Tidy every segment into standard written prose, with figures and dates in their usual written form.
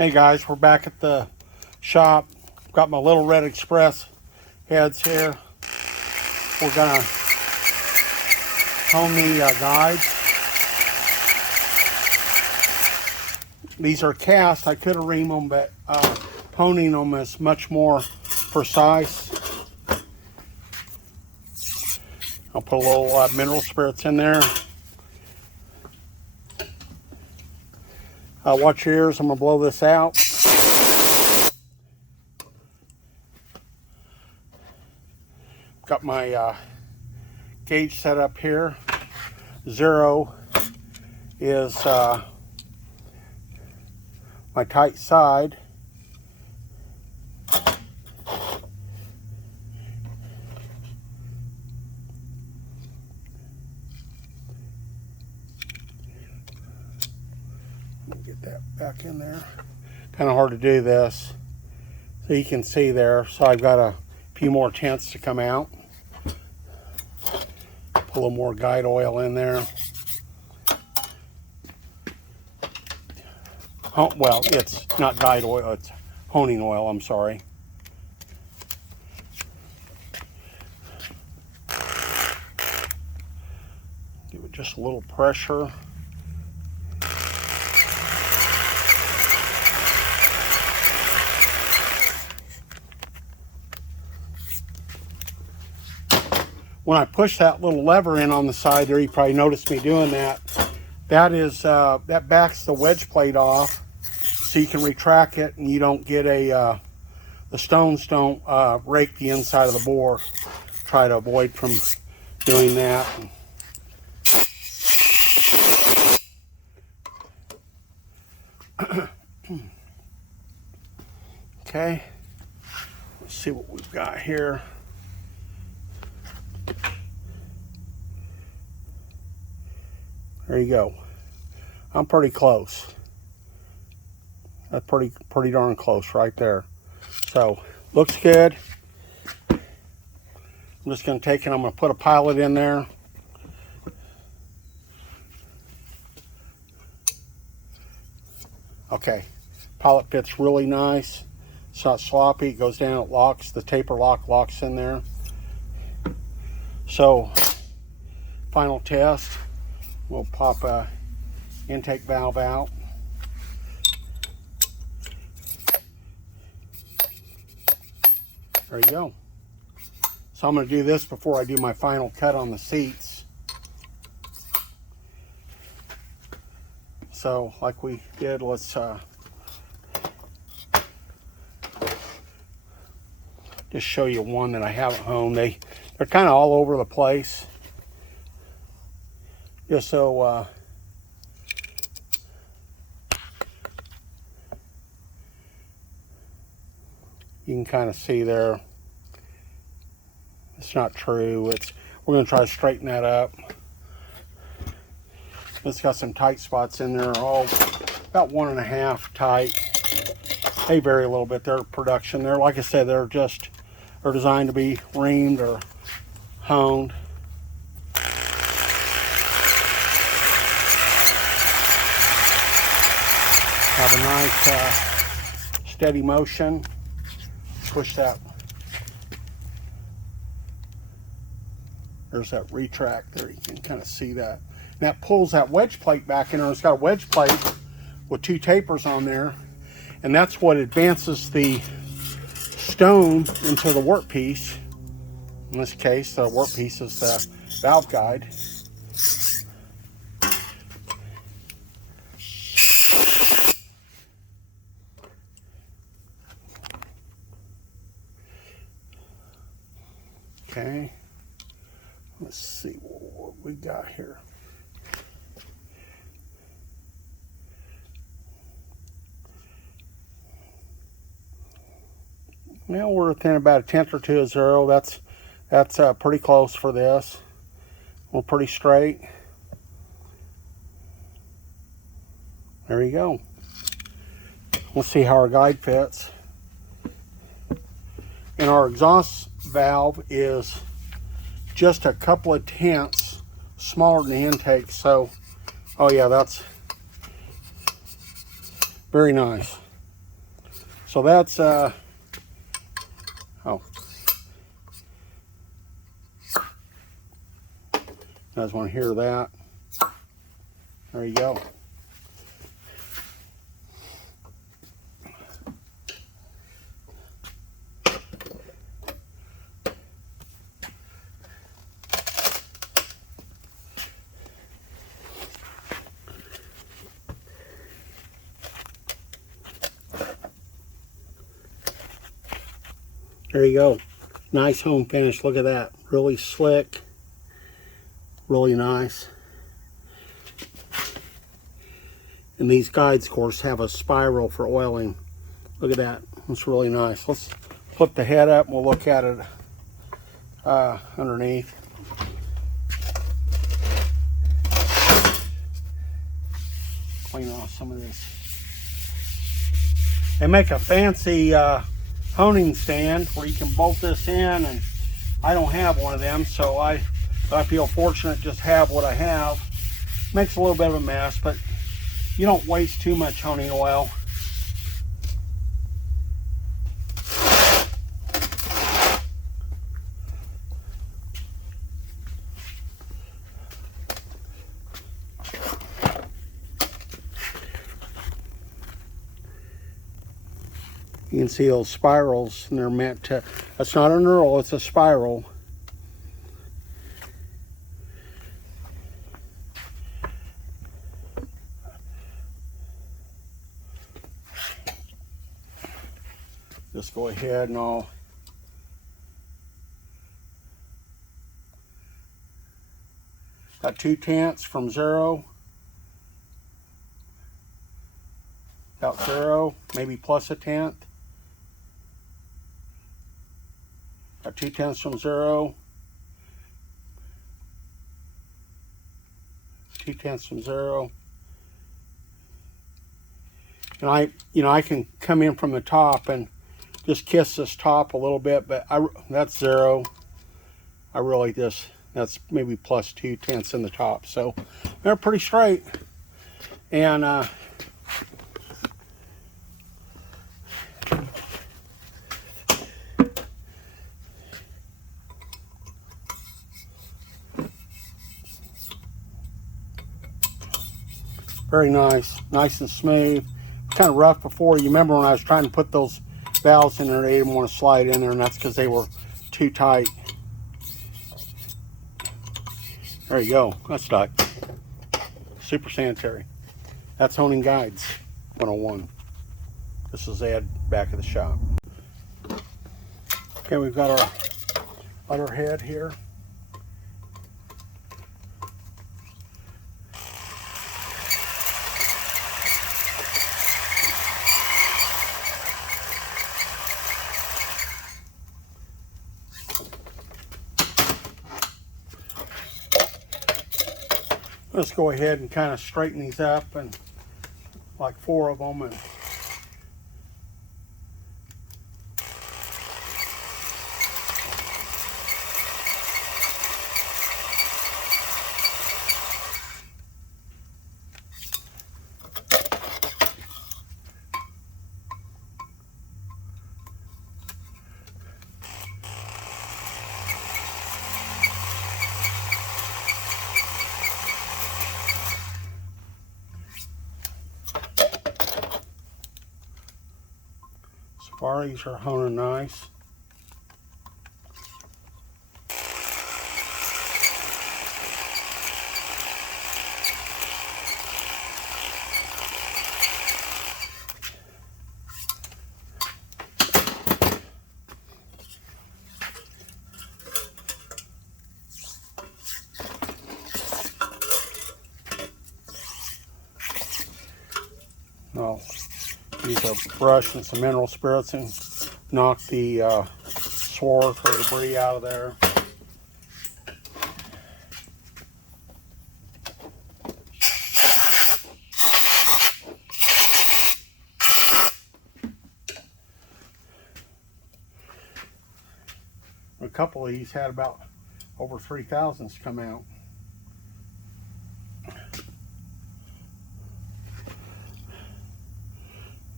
Hey guys, we're back at the shop. Got my LittleRedExpress heads here. We're gonna hone the guides. These are cast. I could have reamed them, but honing them is much more precise. I'll put a little mineral spirits in there. Watch your ears. I'm gonna blow this out. Got my gauge set up here. 0 is my tight side. Get that back in there. Kind of hard to do this, so you can see there. So I've got a few more tenths to come out. Put a little more guide oil in there. Oh, well, it's not guide oil, it's honing oil, I'm sorry. Give it just a little pressure. When I push that little lever in on the side there, you probably noticed me doing that. That is that backs the wedge plate off, so you can retract it, and you don't get the stones don't rake the inside of the bore. Try to avoid from doing that. Okay, let's see what we've got here. There you go. I'm pretty close. That's pretty darn close right there. So, looks good. I'm just going to take it, I'm going to put a pilot in there. Okay, pilot fits really nice. It's not sloppy, it goes down, it locks, the taper lock locks in there. So, final test. We'll pop a intake valve out. There you go. So I'm going to do this before I do my final cut on the seats. So like we did, let's just show you one that I have at home. They're kind of all over the place. Just so you can kind of see there. It's not true. We're going to try to straighten that up. It's got some tight spots in there, all about 1.5 tight. They vary a little bit, their production. They're, like I said, they're designed to be reamed or honed. Have a nice steady motion. Push that. There's that retract there. You can kind of see that. And that pulls that wedge plate back in there. It's got a wedge plate with 2 tapers on there. And that's what advances the stone into the workpiece. In this case, the workpiece is the valve guide. Okay, let's see what we got here. Now we're within about 1/10 or 2 of 0. That's pretty close for this. We're pretty straight. There you go. We'll see how our guide fits. And our exhaust valve is just a couple of tenths smaller than the intake. So, oh yeah, that's very nice. So that's, oh. You guys want to hear that? There you go. There you go. Nice home finish. Look at that. Really slick. Really nice. And these guides, of course, have a spiral for oiling. Look at that. It's really nice. Let's flip the head up and we'll look at it underneath. Clean off some of this. They make a fancy honing stand where you can bolt this in, and I don't have one of them, so I feel fortunate just to have what I have. Makes a little bit of a mess, but you don't waste too much honing oil. You can see those spirals, and they're meant to, that's not a knurl, it's a spiral. Just go ahead and I'll got 2/10 from 0, about 0, maybe plus 1/10. Got 2/10 from 0, 2/10 from 0. And I can come in from the top and just kiss this top a little bit, but that's 0. I really just, that's maybe plus 2/10 in the top. So they're pretty straight. And very nice, nice and smooth. Kind of rough before. You remember when I was trying to put those valves in there, they didn't want to slide in there, and that's because they were too tight. There you go. That's stuck. Super sanitary. That's honing guides 101. This is Ed back at the shop. Okay, we've got our other head here. Let's go ahead and kind of straighten these up, and like 4 of them, and Safaris are honing nice. I'll use a brush and some mineral spirits and knock the swarf or debris out of there. A couple of these had about over 3,000s come out.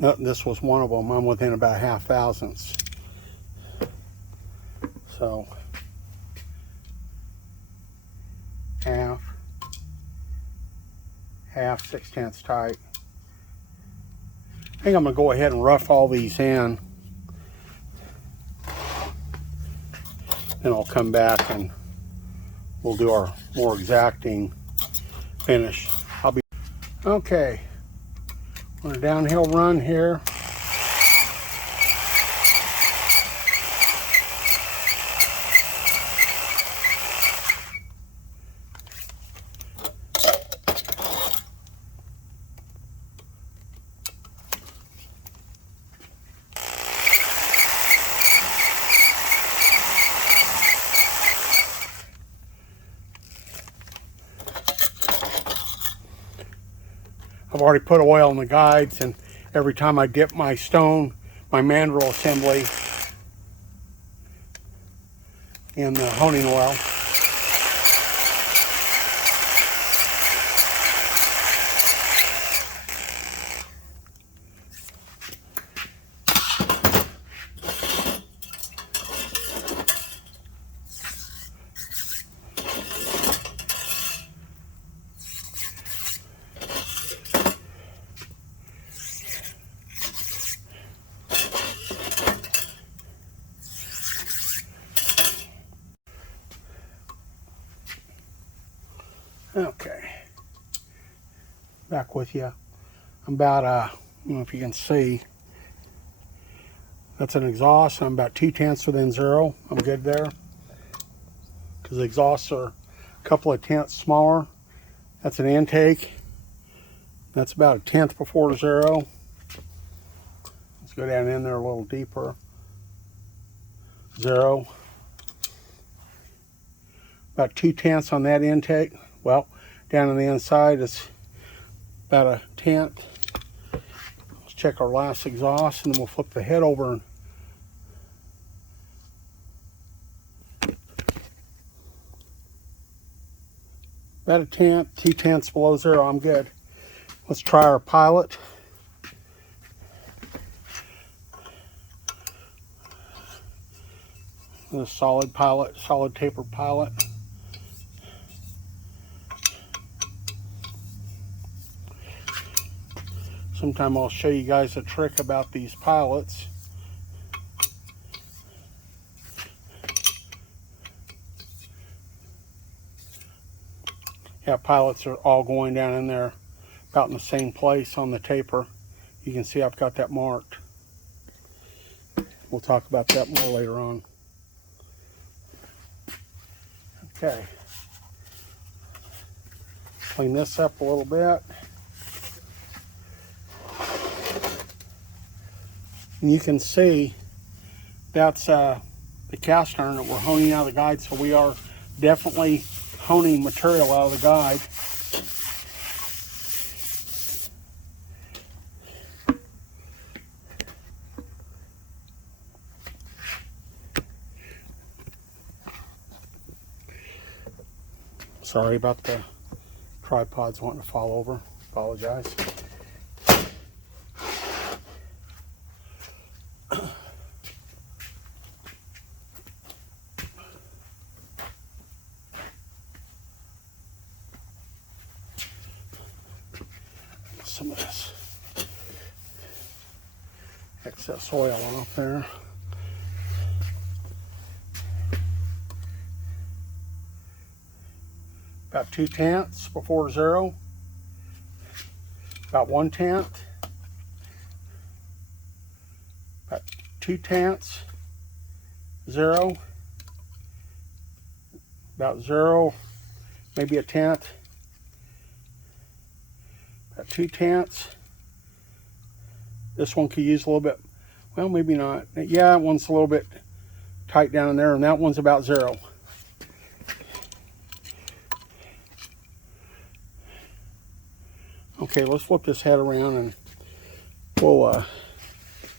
No, this was one of them. I'm within about a half thousandths. So half, 6/10 tight. I think I'm gonna go ahead and rough all these in. Then I'll come back and we'll do our more exacting finish. Okay, on a downhill run here. I've already put oil in the guides, and every time I dip my stone, my mandrel assembly in the honing oil. Okay, back with you. I'm about, I don't know if you can see, that's an exhaust. I'm about 2/10 within zero. I'm good there, because the exhausts are a couple of tenths smaller. That's an intake. That's about a 1/10 before zero. Let's go down in there a little deeper. Zero. About 2/10 on that intake. Well, down on the inside it's about a 1/10. Let's check our last exhaust, and then we'll flip the head over. And about a 1/10, 2/10 below zero. I'm good. Let's try our pilot. The solid pilot, solid tapered pilot. Sometime I'll show you guys a trick about these pilots. Yeah, pilots are all going down in there about in the same place on the taper. You can see I've got that marked. We'll talk about that more later on. Okay. Clean this up a little bit. And you can see that's the cast iron that we're honing out of the guide, so we are definitely honing material out of the guide. Sorry about the tripods wanting to fall over. Apologize. Some of this excess oil off there. About 2/10 before zero. About 1/10. About 2/10. Zero. About zero. Maybe a 1/10. About 2/10. This one could use a little bit, well, maybe not. Yeah, that one's a little bit tight down in there, and that one's about zero. Okay, let's flip this head around and we'll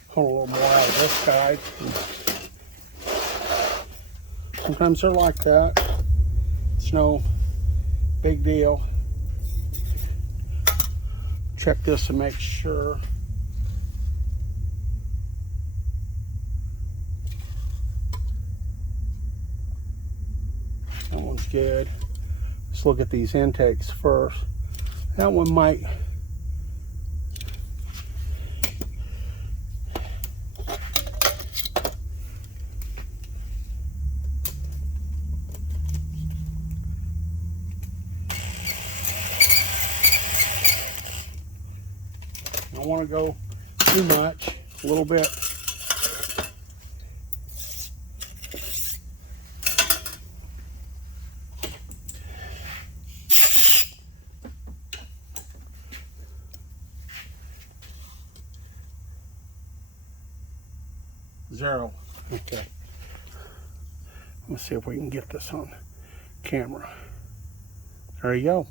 pull a little more out of this guide. Sometimes they're like that. It's no big deal. Check this and make sure. one's good. Let's look at these intakes first. That one might. Don't want to go too much, a little bit. Zero. Okay. Let's see if we can get this on camera. There you go.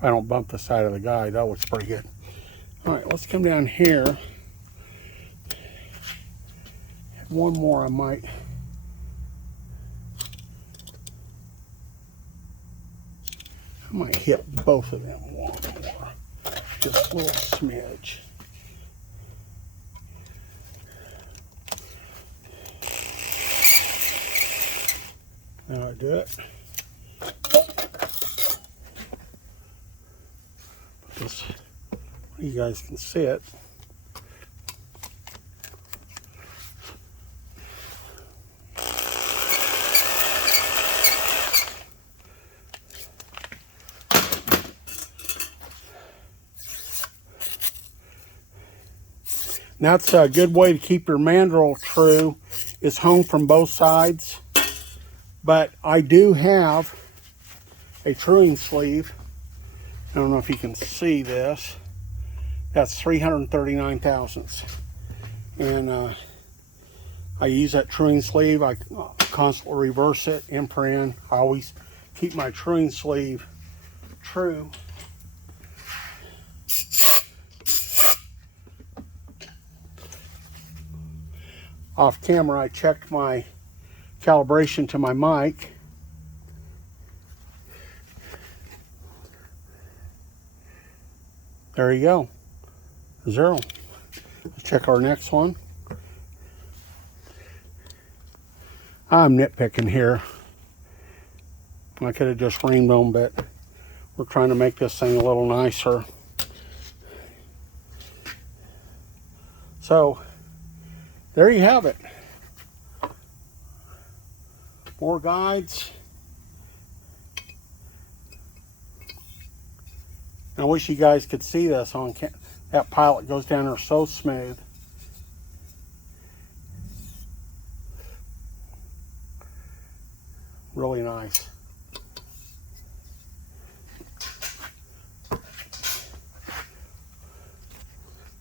I don't bump the side of the guide. That looks pretty good. All right, let's come down here. One more I might. I might hit both of them one more. Just a little smidge. Now I do it. This, you guys can see it. And that's a good way to keep your mandrel true, is hung from both sides. But I do have a truing sleeve. I don't know if you can see this. That's 339 thousandths. And I use that truing sleeve. I constantly reverse it, imprint. I always keep my truing sleeve true. Off camera, I checked my calibration to my mic. There you go. Zero. Let's check our next one. I'm nitpicking here. I could have just reamed them, but we're trying to make this thing a little nicer. So, there you have it. More guides. I wish you guys could see this on that pilot goes down there so smooth. Really nice.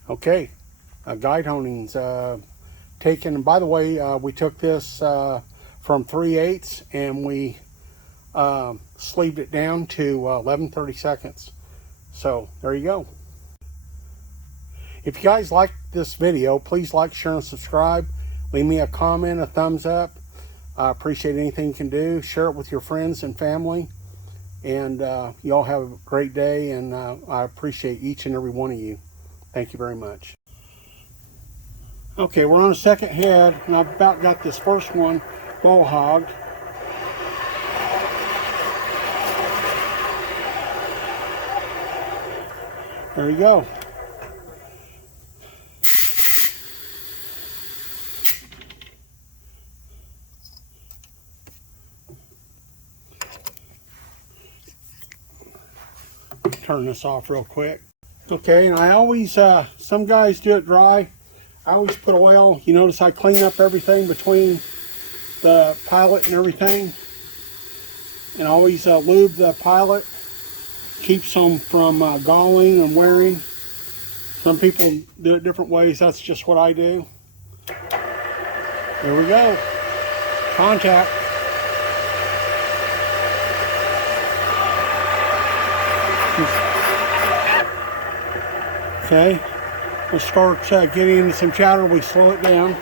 Okay, guide honings taken. And by the way, we took this from 3/8 and we sleeved it down to 11/32. So there you go. If you guys like this video, please like, share, and subscribe. Leave me a comment, a thumbs up. I appreciate anything you can do. Share it with your friends and family. And you all have a great day, and I appreciate each and every one of you. Thank you very much. Okay, we're on a second head, and I've about got this first one bow hogged. There you go. Turn this off real quick. Okay, and I always, some guys do it dry. I always put oil. You notice I clean up everything between the pilot and everything. And always lube the pilot. Keeps them from galling and wearing. Some people do it different ways. That's just what I do. There we go. Contact. Okay. We'll start getting into some chatter. We slow it down.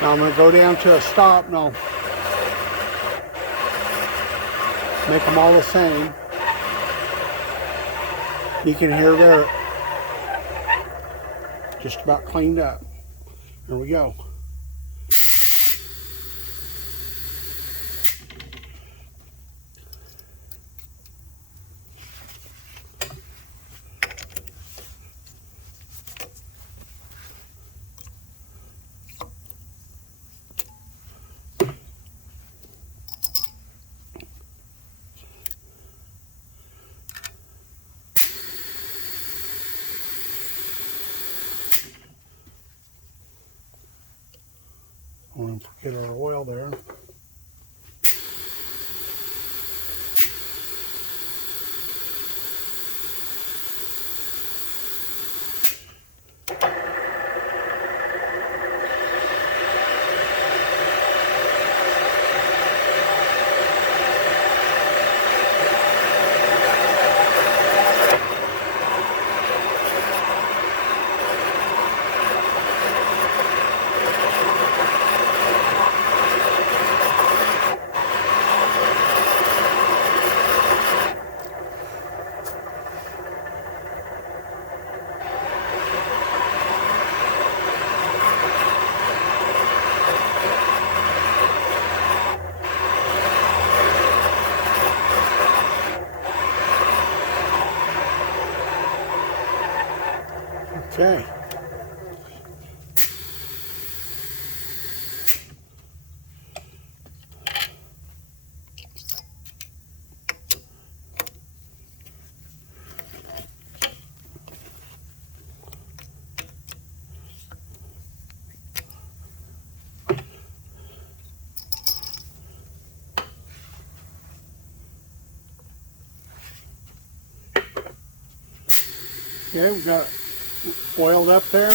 Now I'm going to go down to a stop. No. Make them all the same. You can hear they're just about cleaned up. There we go. I want to get our oil there. Okay. Okay, we got it oiled up there.